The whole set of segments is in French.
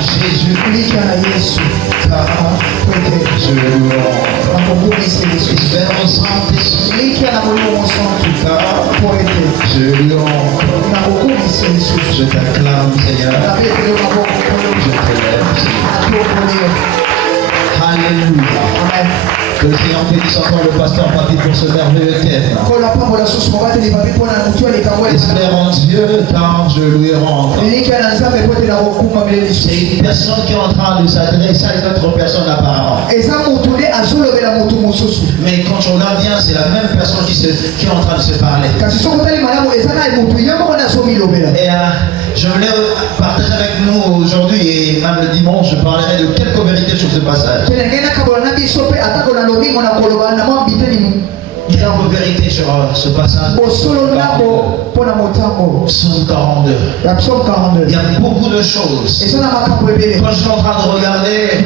Jésus. Je le rends. Espérons Saint-Esprit. Je le rends. Je t'acclame, Seigneur. Je t'élève, Seigneur. Alléluia. Que le Seigneur bénisse encore le pasteur Papi pour ce merveilleux thème. Espérons Dieu car je lui rends. C'est une personne qui est en train de s'adresser à une autre personne apparemment. Mais quand on regarde bien, c'est la même personne qui est en train de se parler. Et je voulais partager avec nous aujourd'hui et même le dimanche, je parlerai de quelques vérités sur ce passage. Quelques vérités sur ce passage. Psaume 42. Il y a beaucoup de choses. Quand je suis en train de regarder,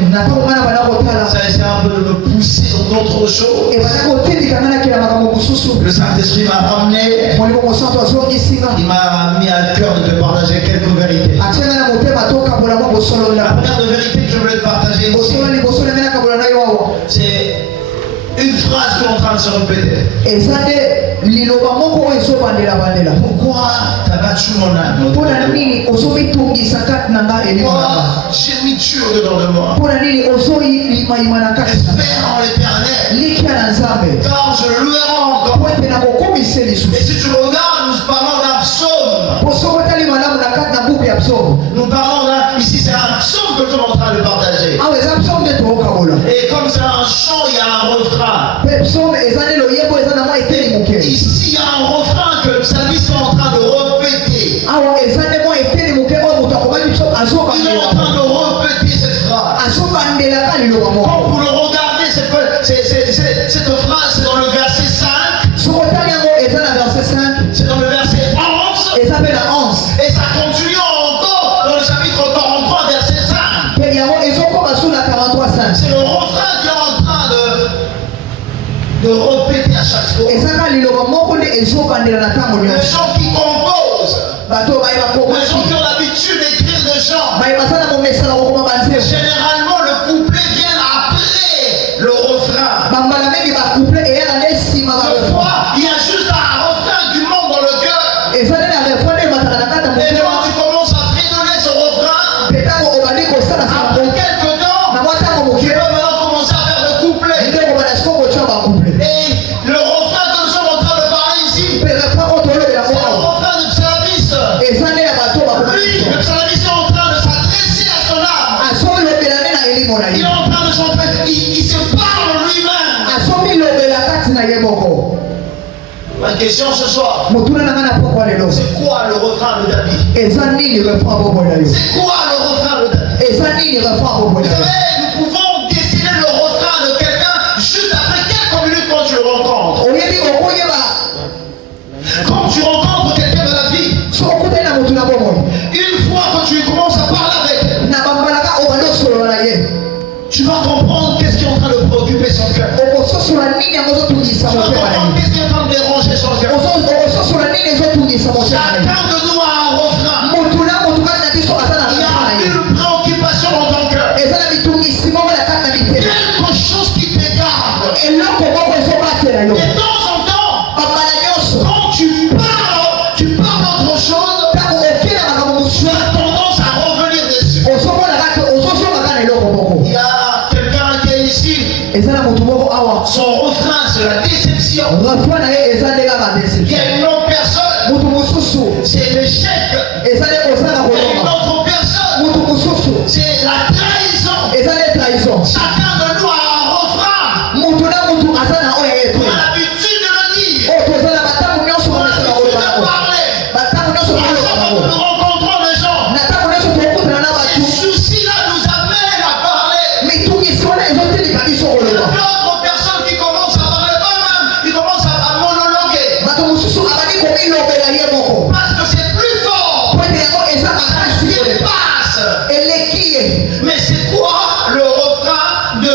ça essaie un peu de me pousser dans d'autres choses. Le Saint-Esprit m'a ramené. Il m'a mis à cœur de te partager quelques vérités. La première vérité que je voulais te partager ici, c'est une phrase qui est en train de se répéter. Pourquoi t'as battu mon âme? Pourquoi j'ai mis Dieu dedans de moi? Espère en l'éternel, car je lui rends encore. Et si tu regardes, nous parlons d'un psaume. Nous parlons ici, c'est un psaume que tu es en train de partager. Et comme c'est un chant, il y a un refrain. Ici, il y a un refrain que le psalmiste est en train de répéter. Il est en train de répéter cette phrase. Quand vous le regardez, cette phrase, c'est dans le verset 5. C'est dans le verset 11. Et ça continue encore dans le chapitre 43, verset 5. C'est le refrain qui est en train de répéter à chaque fois. Les gens qui composent, les gens qui ont l'habitude d'écrire des chants, généralement le couplet vient après le refrain. Parfois, il y a juste un refrain qui monte dans le cœur. Et quand tu commences à fredonner ce refrain, après quelques temps, tu peux maintenant commencer à faire le couplet. Et le refrain que nous sommes en train de parler ici, c'est le refrain du psalmiste. Lui, le psalmiste est en train de s'adresser à son âme. Il est en train de s'adresser, il se parle lui-même. Ma question ce soir, c'est quoi le refrain de David? C'est quoi le refrain de David? Vous savez, nous pouvons décider le refrain de quelqu'un juste après quelques minutes quand tu le rencontres. Quand tu rencontres quelqu'un de la vie, une fois que tu commences à parler avec elle, tu vas comprendre qu'est-ce qui est en train de préoccuper son cœur. Tu vas comprendre qu'est-ce qui est en train de déranger son cœur. Chacun de nous a un refrain. Il y a une préoccupation dans ton cœur. Quelque chose qui t'égarde. Et de temps en temps, quand tu parles d'autre chose, tu as tendance à revenir dessus. Il y a quelqu'un qui est ici. Son refrain, c'est la déception. Il y a une autre personne, c'est l'échec. Il y a une autre personne, c'est la trahison. Chacun de nous a un refrain. On a l'habitude de le dire. On a l'habitude de parler. À chaque fois que nous rencontrons des gens, ces soucis-là nous amènent à parler. D'autres personnes qui commencent à parler eux-mêmes, ils commencent à monologuer. Parce que c'est plus fort. Ça se dépasse. Mais c'est quoi le refrain de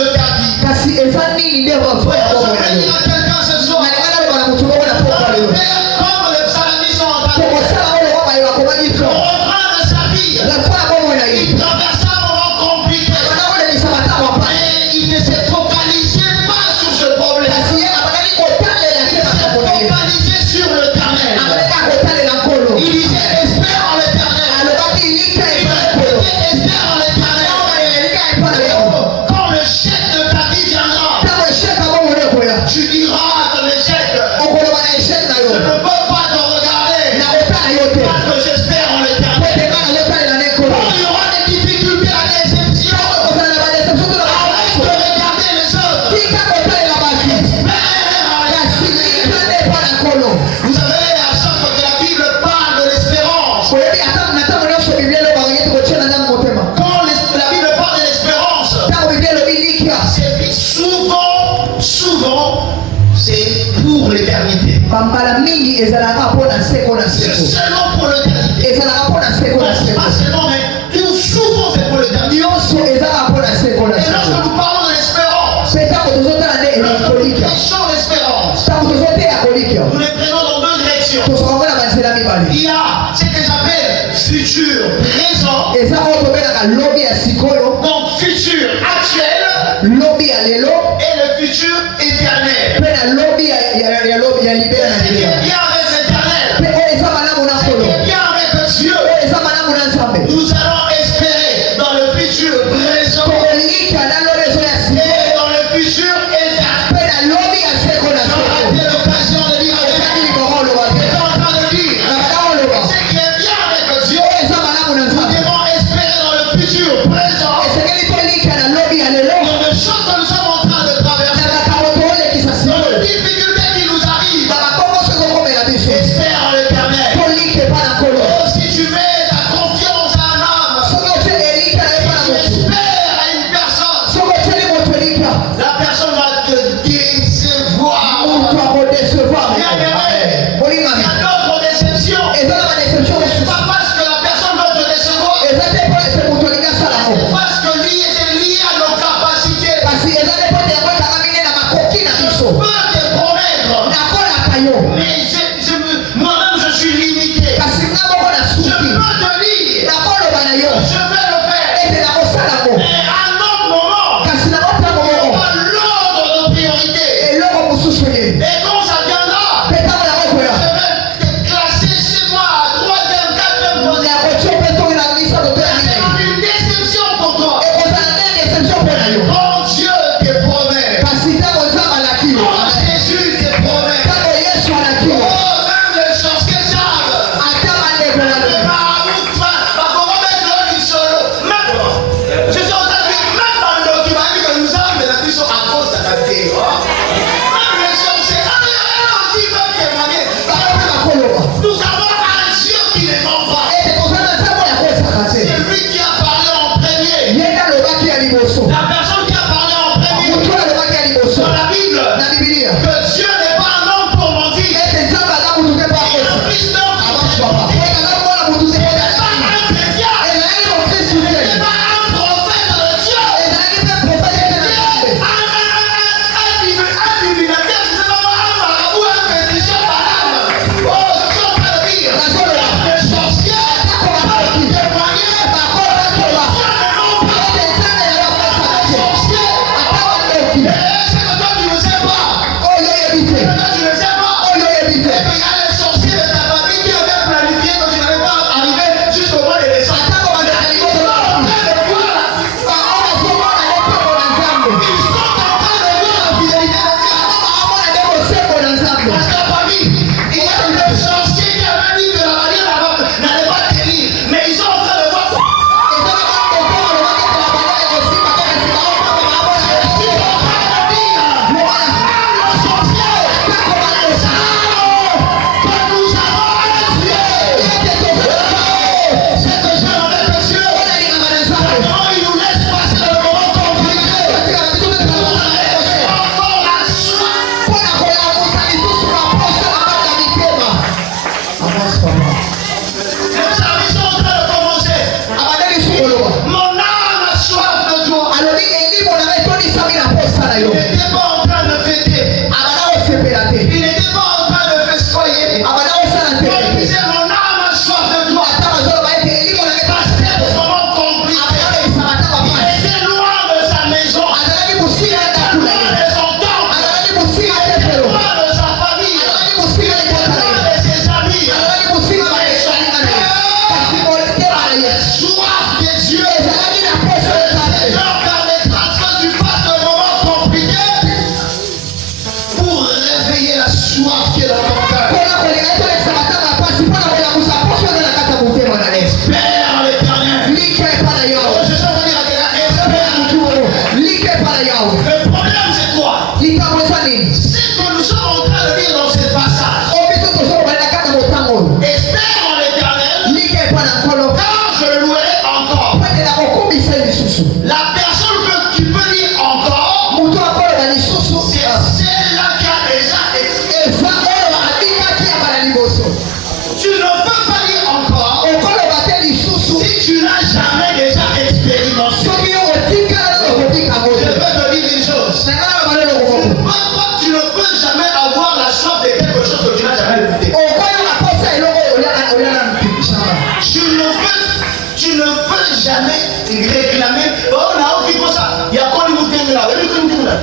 réclamer. Oh, on a oublié pour ça. Il y a quoi de monter là? Et puis, qu'on nous là.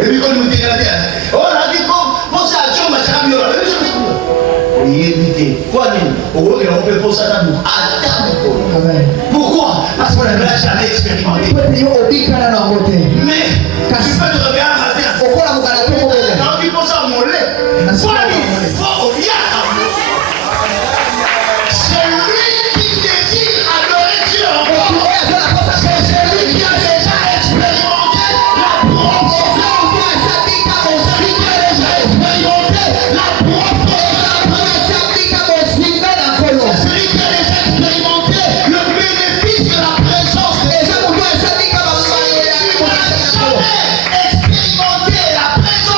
Et puis, qu'on nous dit là. Oh, on a dit pour ça, tu m'as dit, là. Il est invité. Quoi, on peut pour ça d'abord. Pourquoi? Parce qu'on ne l'a jamais expérimenté. Mais tu peux te regarder matin. Quand tu penses à mon lait, c'est lui qui désire adorer Dieu encore. C'est celui qui a déjà expérimenté la profondeur. C'est celui qui a déjà expérimenté la profondeur. C'est celui qui a déjà expérimenté le bénéfice de la présence de Dieu. Tu n'as jamais expérimenté la présence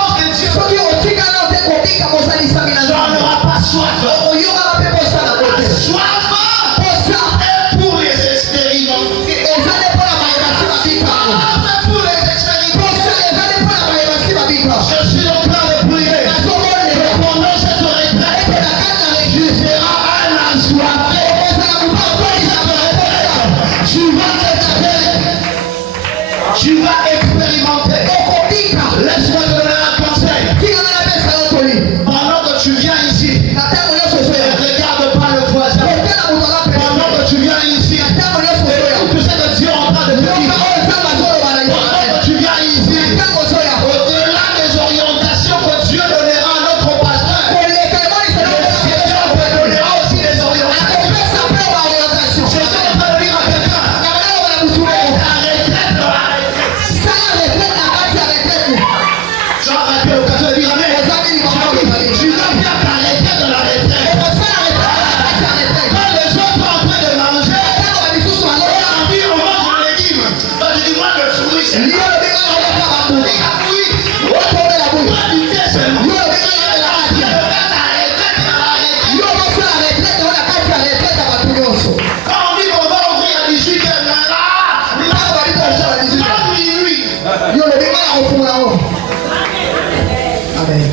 de Dieu. Tu n'en auras pas soif. Soif est pour les expérimenter. Pour les expérimenter. Je suis en train de prier. Pendant cette retraite, tu seras un assoiffé. Tu vas expérimenter. Laisse-moi te donner un conseil. Pendant que tu viens ici, regarde pas le voisin. Pendant que tu viens ici, écoute ce que Dieu est en train de te dire. Pendant que tu viens ici, au-delà des orientations que Dieu donnera à notre pasteur, le Seigneur te donnera aussi des orientations. Je suis en train de dire à quelqu'un, ta retraite dans la retraite. Tu as raté l'occasion de dire amen. Tu dois faire ta retraite dans la retraite. Quand les autres sont en train de manger, on dit on mange le légume. Toi tu dis moi le fruit c'est lui. Quand on dit qu'on va ouvrir à 18h,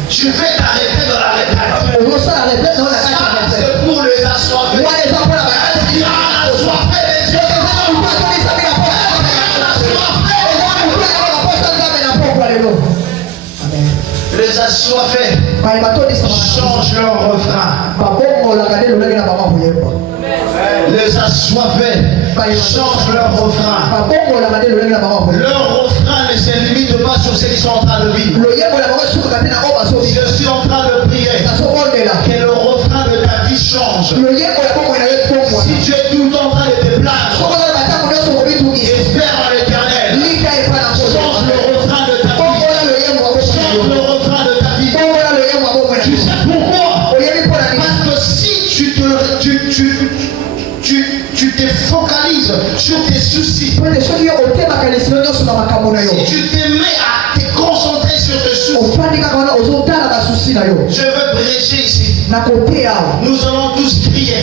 tu fais ta retraite dans la retraite. C'est pour les assoiffés. Les assoiffés changent leur refrain. Les assoiffés changent leur refrain. Leur refrain ne se limite pas sur ce qu'ils sont en train de vivre. Je suis en train de prier que le refrain de ta vie change. Si tu es tout le temps en train de te plaindre, espère en l'éternel. Change le refrain de ta vie. Change le refrain de ta vie. Tu sais pourquoi? Parce que si tu te focalises sur tes soucis, si tu te mets à te concentrer sur tes soucis, je veux prêcher ici. Nous allons tous crier.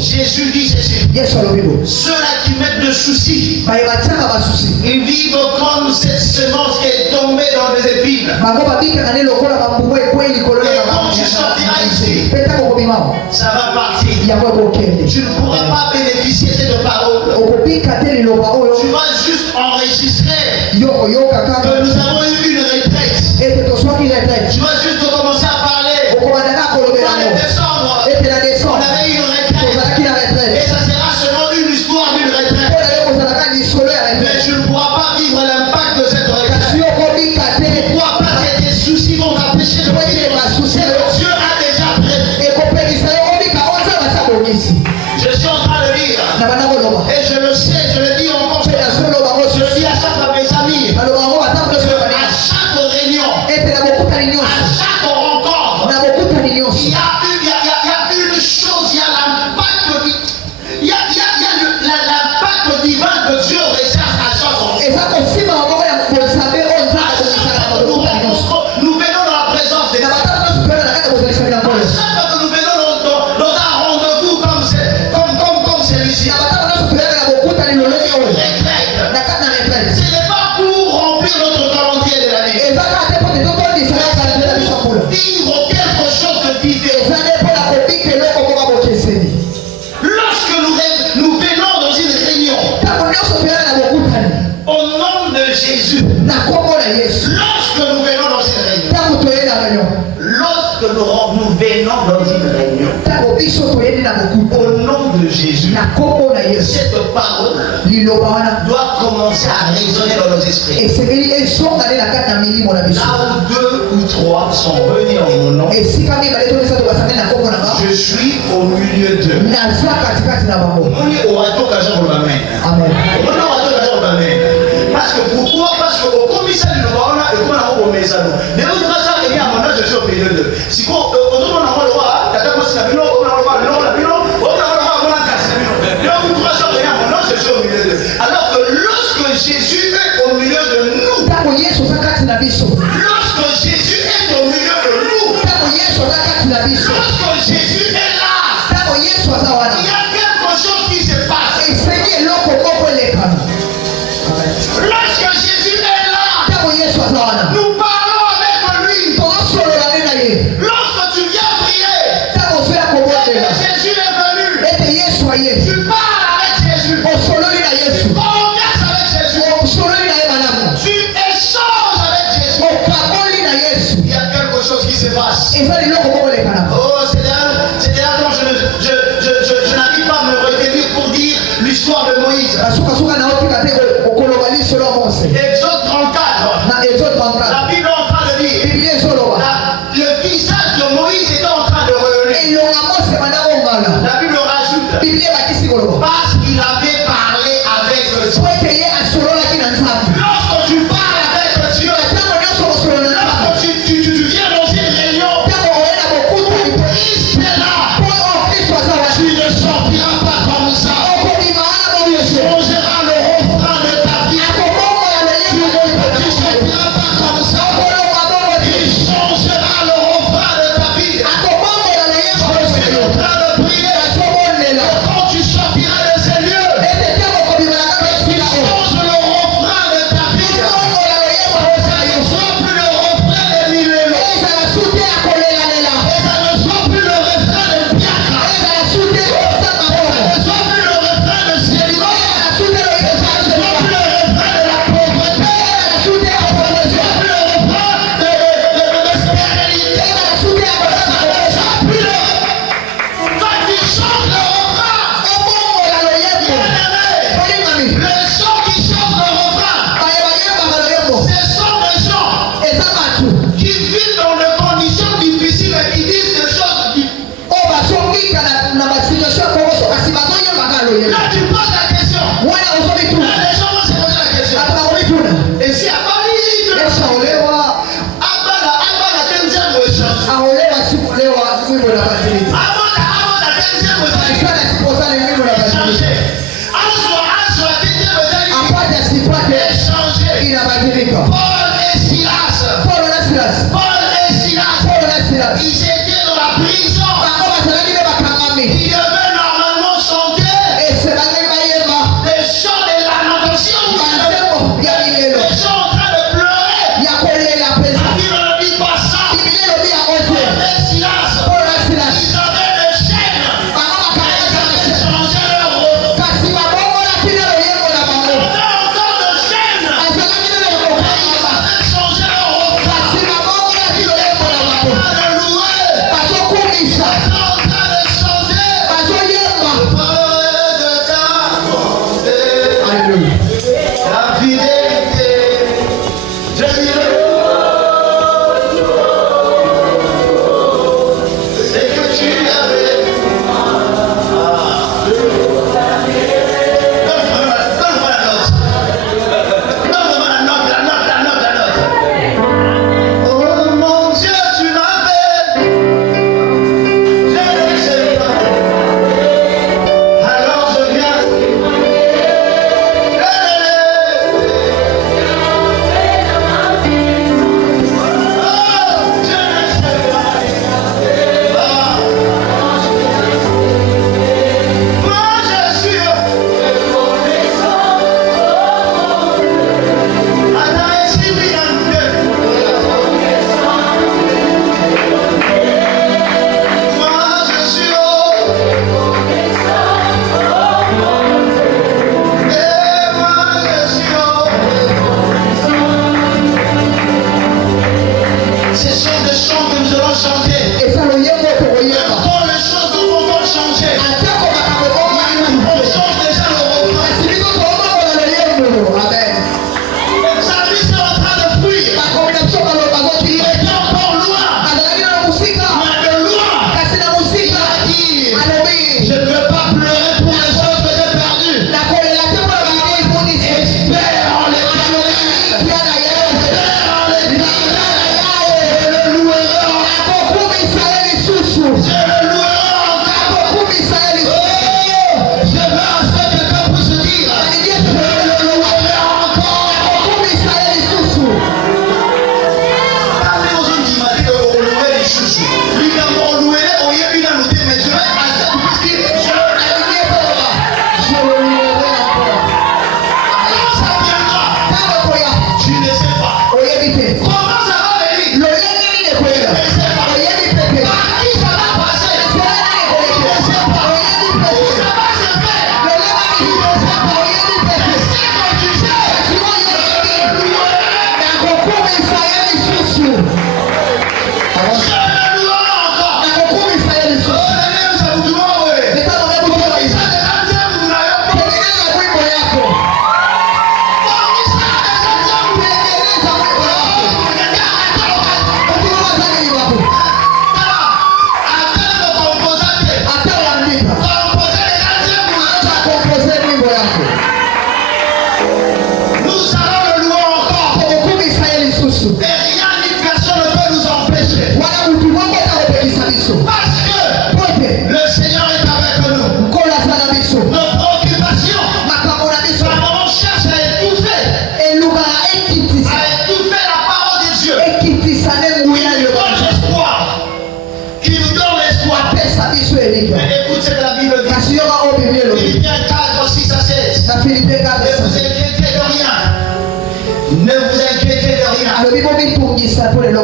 Jésus dit ceci. Ceux-là qui mettent de soucis, ils vivent comme cette semence qui est tombée dans les épines. Et quand tu sortiras ici, ça va partir. Tu ne pourras pas bénéficier de cette parole. Tu vas juste enregistrer que nous avons eu une retraite. Tu vas juste commencer à parler. En décembre, on avait eu une retraite. Et ça sera seulement une histoire d'une retraite. Mais tu ne pourras pas vivre l'impact de cette retraite. Pourquoi? Parce que tes soucis vont t'empêcher de vivre. Dieu a déjà prêt. Je suis en train de dire, et je le sais, je le dis encore, je le dis à chaque fois mes amis, à chaque réunion, à chaque rencontre, il y a une chose, il y a l'impact divin que Dieu réserve à chaque rencontre. Nous venons dans la présence des gens. À chaque fois que nous venons dans un rendez-vous comme celui-ci, ce n'est pas pour remplir notre calendrier de l'année. Vivre quelque chose de différent. Lorsque nous venons revenant dans une réunion, au nom de Jésus, cette parole doit commencer à résonner dans nos esprits. Là où 2 ou 3 sont venus en mon nom, je suis au milieu d'eux. Amen. Parce que pourquoi? Parce qu'au commissaire du Lobaona et comment on a au maison. Mais vous traçez à venir à mon âge, je suis au milieu d'eux. Si vous alors que lorsque Jésus est au milieu de nous, lorsque Jésus est au milieu de nous, lorsque Jésus est là, il y a quelque chose qui se passe. Lorsque Jésus est là, nous parlons avec lui. Lorsque tu viens prier, et que Jésus est venu, tu parles avec Jésus. Tu converses avec Jésus. Tu échanges avec Jésus. Il y a quelque chose qui se passe. Oh, c'est là dont je n'arrive pas à me retenir pour dire l'histoire de Moïse. Exode 34. La Bible est en train de dire. Le visage de Moïse était en train de revenir. La Bible rajoute. Parce qu'il avait parlé avec Dieu. Lorsque tu parles avec Dieu, lorsque tu viens dans une réunion, Christ est là. Tu ne sortiras pas comme ça. Tu changeras le refrain de ta vie. Tu ne sortiras pas comme ça. Il changera le refrain de ta vie. Je suis en train de prier. Quand tu sortiras de ces lieux,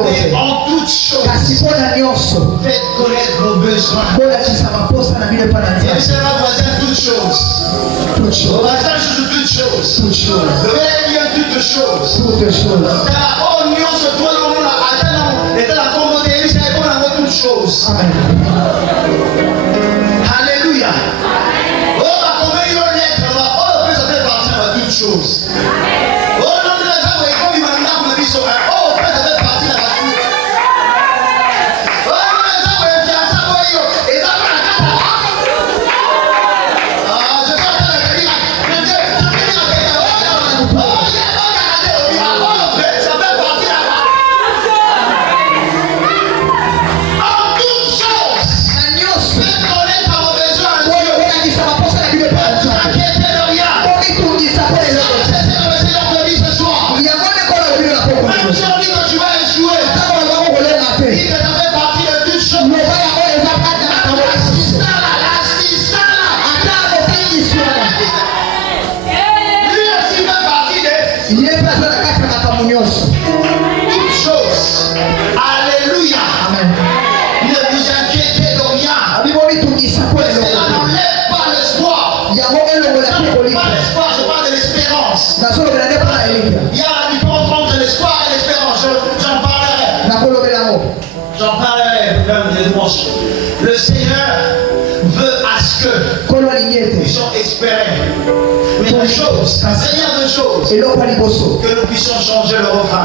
Et en toutes choses, faites connaître vos besoins. Et vous savez, voisin, toutes choses. Voisin, je dis toutes choses. Le réel vient toutes choses. Car oh, nous se trouvons là, attendons, et dans la communauté, il s'est bon à toutes choses. Alléluia. Oh, ma combien il y a un être, oh, le plus ça fait partir à toutes choses. Oh, non, non, ça va, comme il m'a dit, on a dit, oh, le plus ça fait partir à toutes choses. Le Seigneur veut à ce que nous puissions espérer. Mais la chose, la Seigneur de choses, que nous puissions changer le refrain.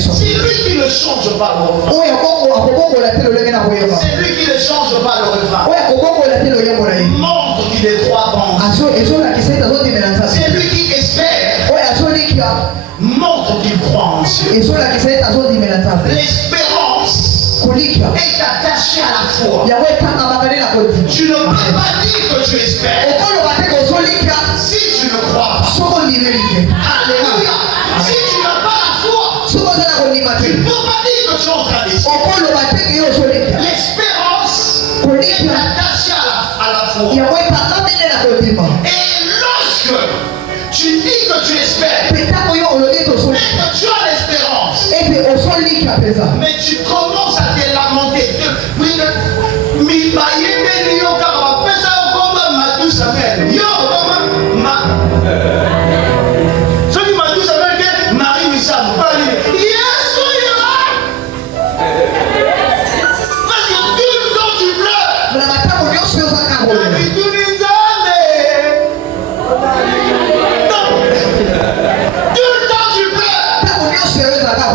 C'est lui qui ne change pas le refrain. C'est lui qui ne change pas le refrain. Montre qu'il est trois bancs. C'est lui qui espère. Montre qu'il croit en Dieu. L'espérance est attaché à la foi. Tu ne peux pas dire que tu espères si tu ne crois pas. Alléluia. Si tu n'as pas la foi, tu ne peux pas dire que tu es en train d'espérer. L'espérance est attachée à la foi. Et lorsque tu dis que tu espères et que tu as l'espérance, mais tu commences à te lamenter.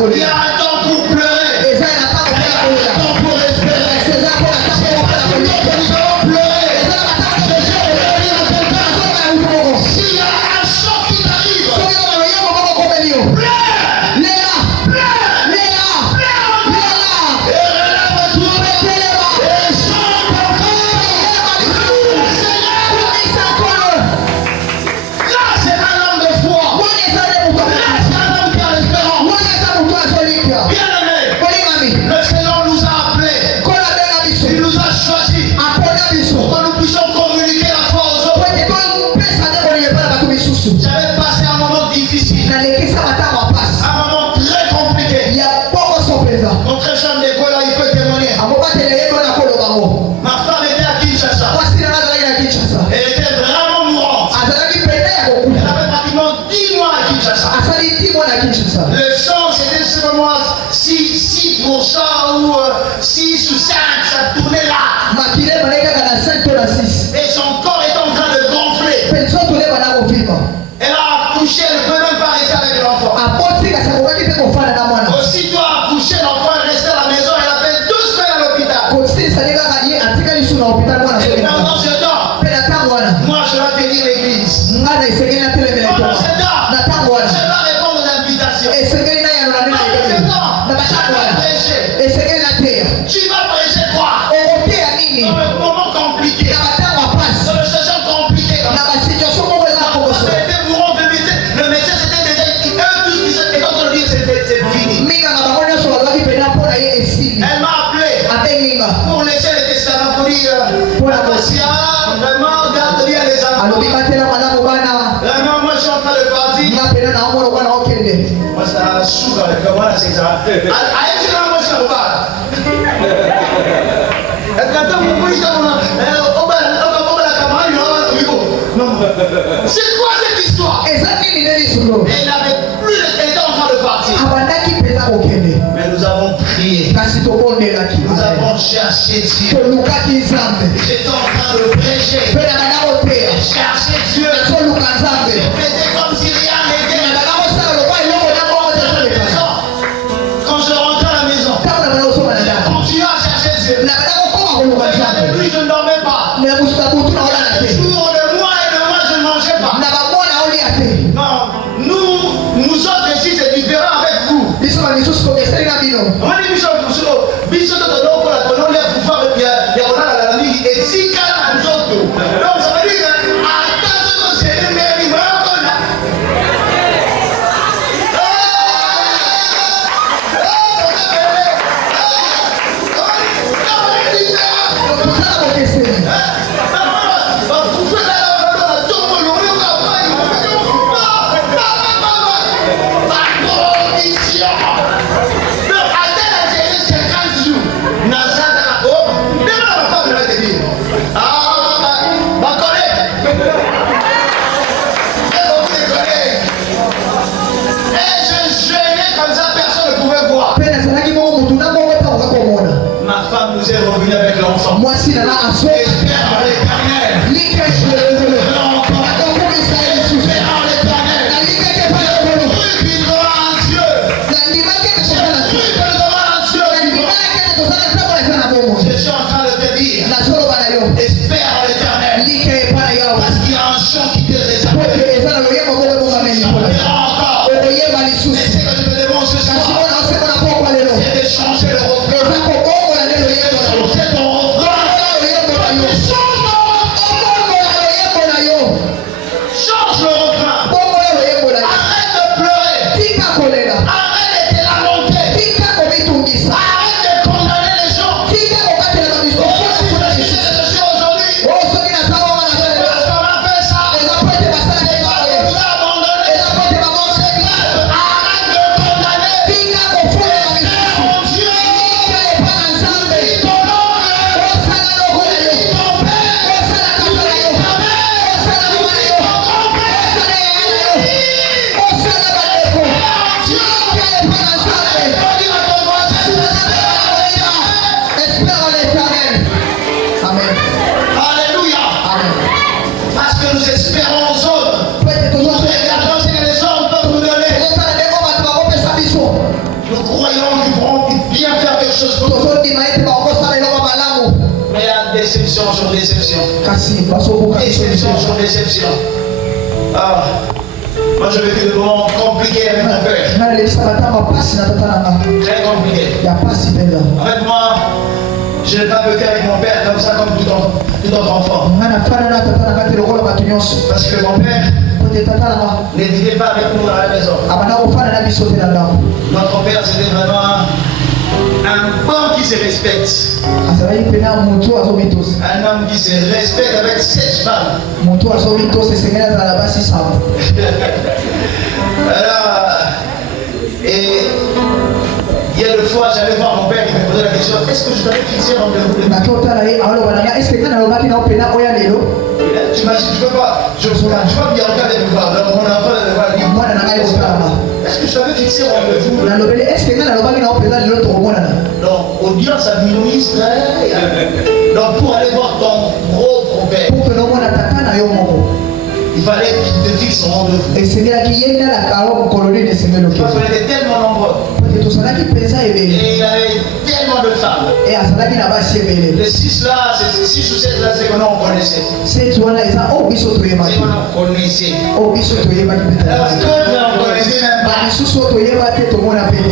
Il y a un temps pour pleurer. Il y a un temps l'église. Pendant ce temps, je dois répondre aux invitations. Tu vas prêcher quoi? Dans le moment compliqué. Dans le situation compliquée. Le médecin c'était déjà eux tous qui étaient en train de dire c'est fini. Elle m'a appelé pour laisser le testament pour dire attention, vraiment garde bien les enfants. Vraiment moi je suis en train de partir. Moi ça souffre avec moi c'est ça. Moi c'est au bar. C'est quoi cette histoire? Elle n'avait plus, elle était en train de partir. Mais nous avons prié. Nous avons cherché Dieu. J'étais en train de prêcher. Chercher Dieu. C'était comme si rien n'était. Quand je rentrais à la maison, j'ai continué à chercher Dieu. Depuis je ne dormais pas. Le jour de moi et de moi je ne mangeais pas. Non, nous autres ici c'est différent avec vous. On dit donc ça veut dire attends c'est une mère. Ma femme nous est revenue avec l'enfant. Moi si là à je suis en train de te dire, espère en l'éternel, parce qu'il y a un chant qui te réserve. Encore, et ce que je te demande ce soir, c'est de changer le refrain. Changer ton refrain. Change le refrain. Arrête de pleurer. Arrête de te lamenter. Arrête de condamner les gens. Aujourd'hui, parce qu'on a fait ça, on nous a abandonnés. Arrête de condamner. Mon Dieu, ton oncle, ton père, alléluia. Parce que nous espérons aux autres. Nous regardons ce que les hommes peuvent nous donner. Nous croyons qu'ils pourront bien faire quelque chose pour nous. Mais il y a déception sur déception. Déception sur déception. Ah. Moi je vécu des moments compliqués avec mon père. Très compliqués. En fait moi, je n'ai pas vécu avec mon père comme ça comme tout autre enfant. Parce que mon père ne vivait pas avec nous dans la maison. Notre père c'était vraiment un bon qui se respecte. Un homme qui se respecte avec 16 femmes. Alors, et il y a deux fois, j'allais voir mon père qui me posait la question, est-ce que je t'avais fixé rendez-vous de tu m'as dit, tu peux pas, je peux bien regarder le voir. Donc mon enfant va dire, est-ce que je t'avais fixé rendez-vous? Donc, audience administrée. Donc, pour aller voir ton propre père, il fallait qu'il te fixe son rendez-vous. Parce qu'on était tellement nombreux. Et il avait tellement de femmes. Les 6 là, 6 ou 7 là, c'est qu'on en connaissait. C'est qu'on en connaissait. Alors, que on connaissait même pas.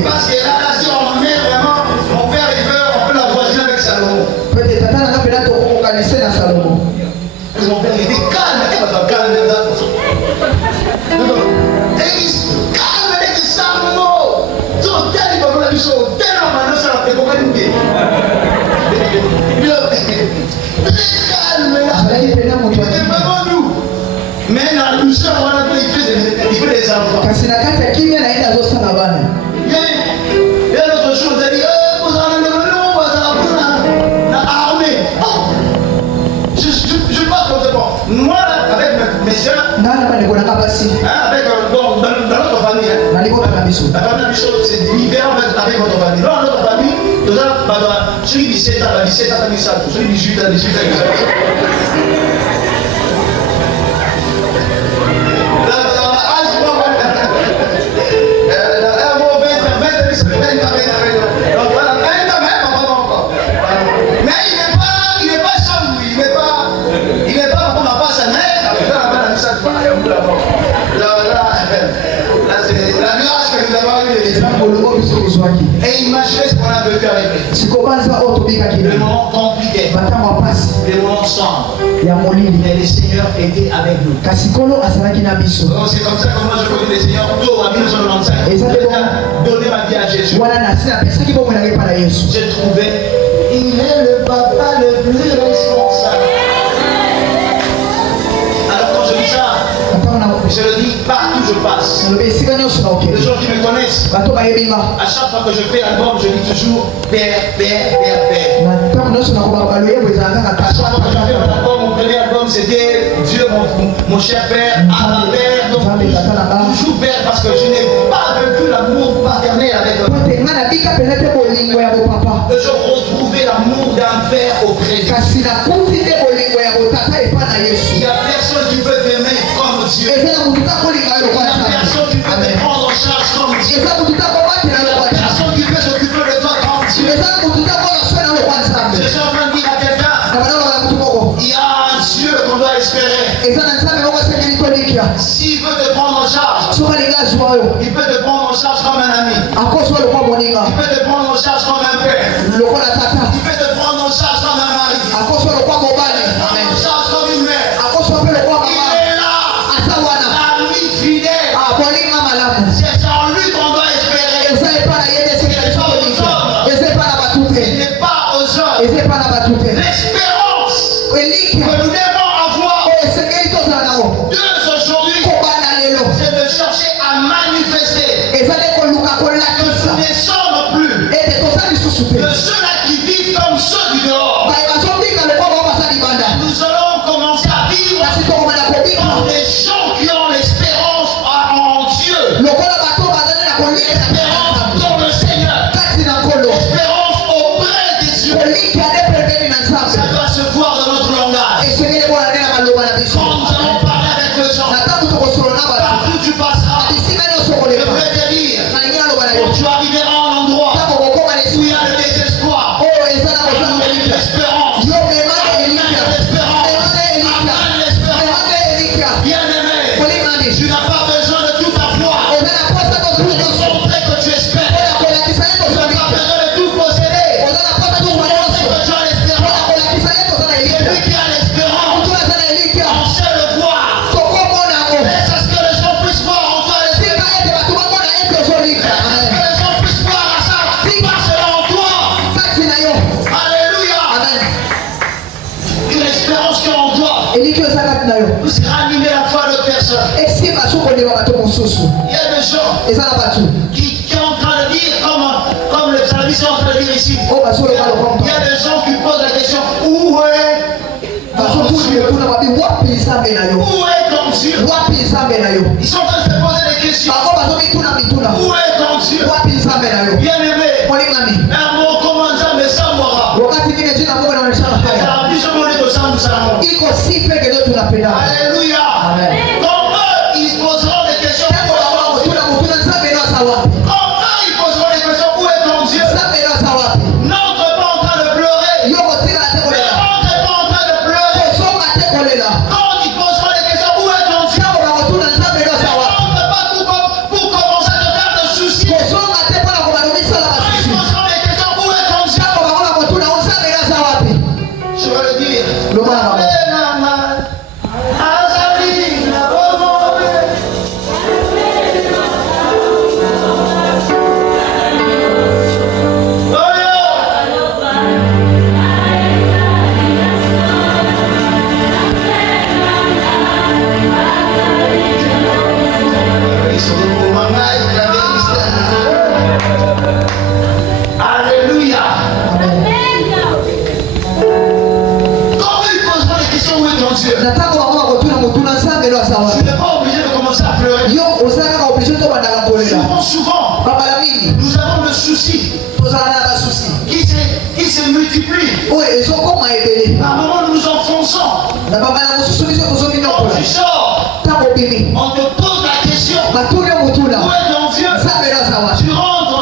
Parce que là, si on met vraiment, mon père il veut, on peut la voisiner avec Salomon. Mon père il était calme, il était calme. Et il se calme avec Salomon. Son tel, il va voir la mission, tellement maintenant ça l'a fait beaucoup de bien. Très calme là. Il était vraiment nous. Mais la douceur, on a il fait des enfants. Et l'autre jour, on a dit, vous allez je pense que moi, avec mes soeurs, avec dans notre famille, la famille c'est différent avec votre famille. Dans notre famille, celui qui 17 ans, 17 ans, celui qui 18 ans, 18 ans. Et imaginez ce qu'on a vécu avec lui. Le moment compliqué, le moment sombre. Mais le Seigneur était avec nous. C'est comme ça que moi je connais le Seigneur. En 1995, j'ai donné ma vie à Jésus. J'ai trouvé, il est le papa le plus responsable. Alors quand je dis ça, je le dis partout où je passe. Les gens qui me connaissent, à chaque fois que je fais l'album, je dis toujours Père, Père, Père, Père. À chaque fois que je fais l'album, mon premier album c'était Dieu, mon cher Père, Abba Père. Donc toujours Père parce que je n'ai pas vécu l'amour paternel avec eux. Je retrouvais l'amour d'un père auprès de Dieu. Il n'y a personne qui peut t'aimer comme Dieu. Il n'y a personne qui peut te prendre en charge comme Dieu. Il n'y a personne qui peut s'occuper de toi comme Dieu. Je suis en train de dire à quelqu'un, il y a un Dieu qu'on doit espérer. S'il veut te prendre en charge, il peut te prendre en charge comme un ami. Il peut te prendre en charge comme un père. Il peut te prendre en charge comme un mari. Il peut te prendre en charge comme une mère. Il est là, l'ami fidèle. C'est en lui qu'on doit espérer. Il n'est pas aux hommes. L'espérance que nous devons avoir de aujourd'hui, c'est de chercher à manifester que nous ne sommes plus de ceux-là qui vivent comme ceux du dehors. Nous allons commencer à vivre comme des gens qui ont l'espérance en Dieu. L'espérance dans le Seigneur. L'espérance auprès des yeux. Ça doit se voir dans notre langage. Quand nous allons parler avec les gens, partout tu passeras, je vais te dire, quand tu arriveras à un endroit où il y a le désespoir, l'espérance, bien-aimé, tu n'as pas besoin de toute ta foi pour montrer que tu espères. Tu n'as pas besoin de tout posséder pour montrer que tu as l'espérance. Celui qui a l'espérance, on sait le voir. Laisse à ce que les gens puissent voir en toi l'espérance. Laisse à ce que les gens puissent voir à ça, passer en toi. Alléluia. Une espérance qui est en toi. Vous ranimez la foi de personne. Il y a des gens qui sont en train de dire, comme le psalmiste est en train de dire ici, il y a des gens qui posent la question, où est ton Dieu? Où est ton Dieu? Ils sont en train de se poser des questions. Où est ton Dieu? Bien aimé, un mot commandant me Samora. Alléluia. Comme eux, ils poseront des questions. Comme eux, ils poseront des questions. soucis qui se multiplient. Par moment, nous nous enfonçons. Quand tu sors, on te pose la question. Où est ton Dieu? Tu rentres.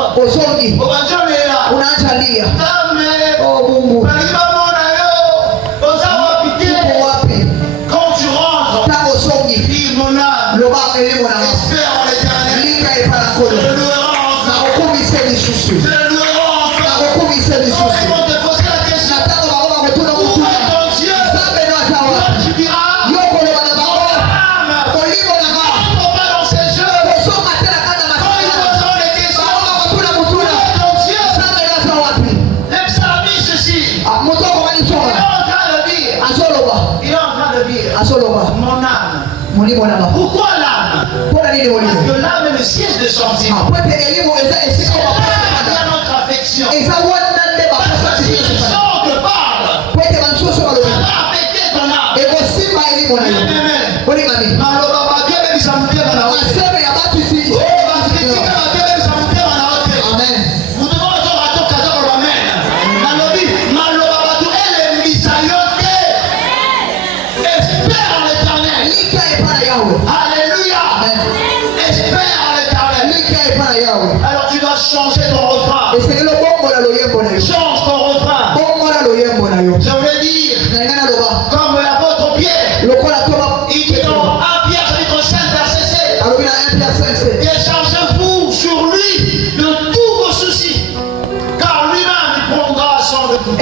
Quand tu rentres, dis mon âme, espère en l'éternel. Je le louerai encore. Je le louerai encore. Quand ils vont te poser la question, où est ton Dieu? Toi, tu diras, mon âme, n'entre pas dans ces jeux. Quand ils poseront les questions, où est ton Dieu? Les psalmistes ceci, il est en train de dire, mon âme. Pourquoi l'âme? Parce que l'âme est le siège de sentiment. C'est là qu'il y a notre affection. Parce que si le sang te parle, ça va affecter ton âme. Vous devez entendre à ton casar pour amen. Espère en l'éternel. Alléluia. Espère en l'éternel. Alors tu dois changer ton refrain. Change ton refrain. Je voulais dire, comme l'apôtre Pierre, il dit dans 1 Pierre chapitre 5 verset 7, déchargez-vous sur lui de tous vos soucis, car lui-même il prendra soin de vous.